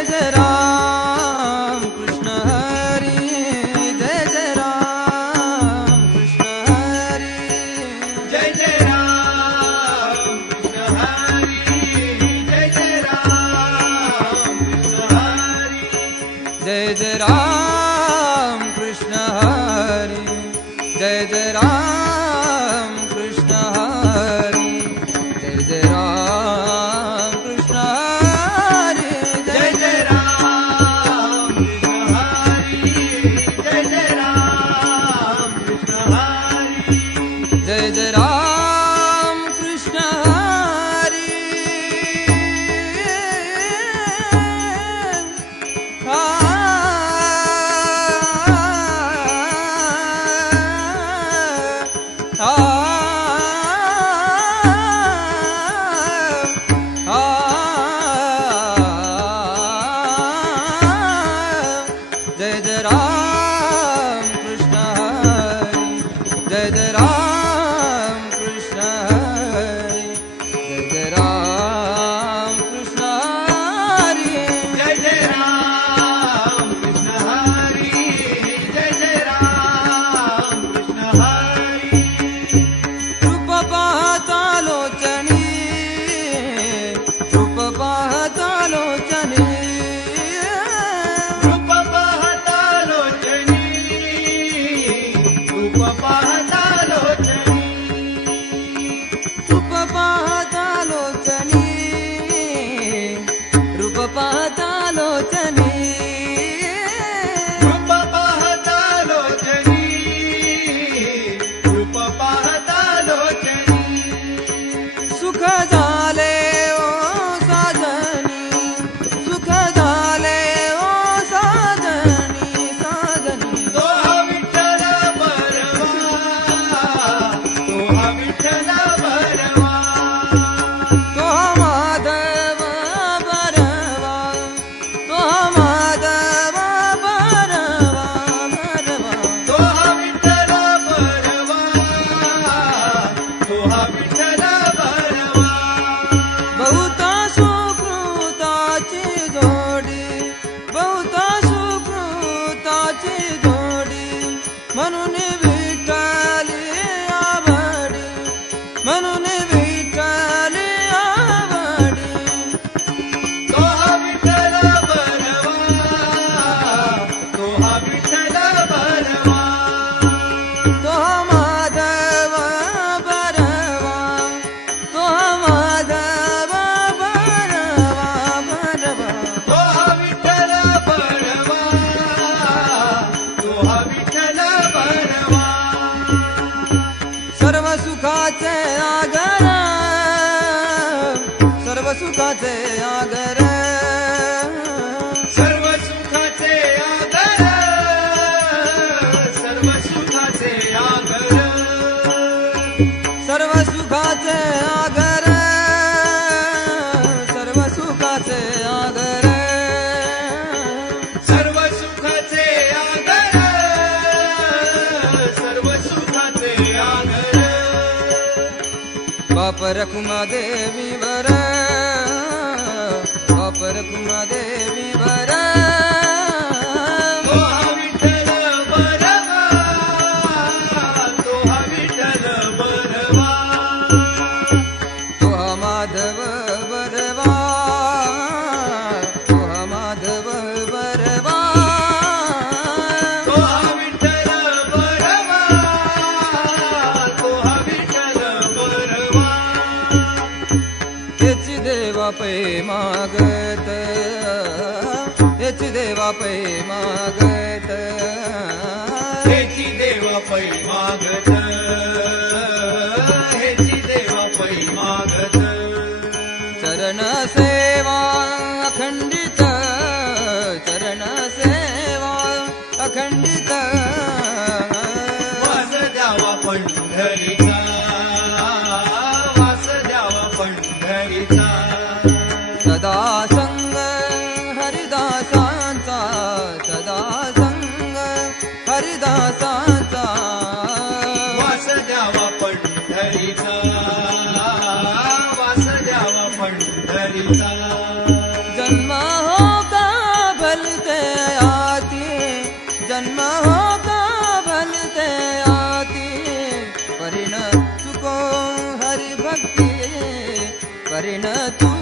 नजर that I Guapá. कुमादेवी वर कुमावी वर। पै मागत याची देवा पै मागत याची देवा पै मागत ह्याची देवा पै मागत चरण से कारण तू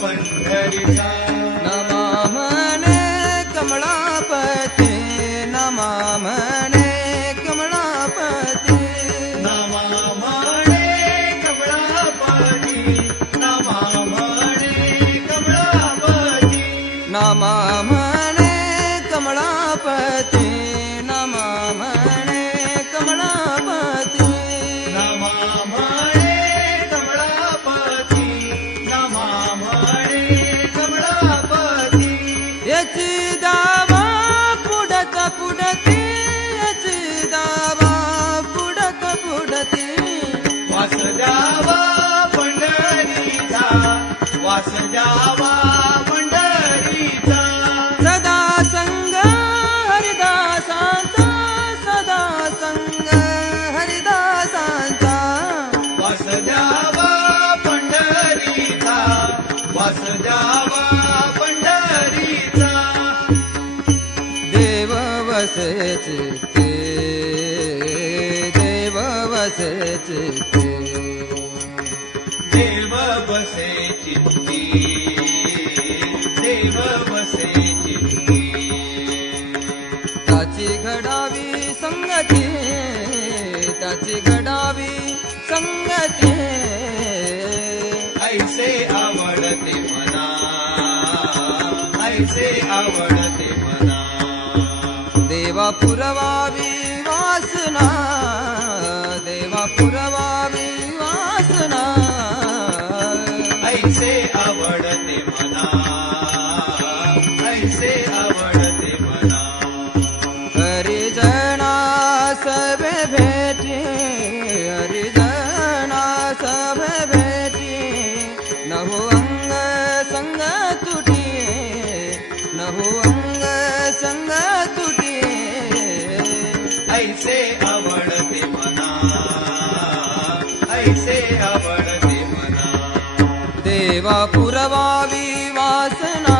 Anytime. गावा पंढरीचा सदा संग हरिदासांचा. सदा संग हरिदासांचा. वसद्यावा तसे आवडते मला. देवा पुरवावी वासना देवा पुरवावी देवा पुरवावी वासना।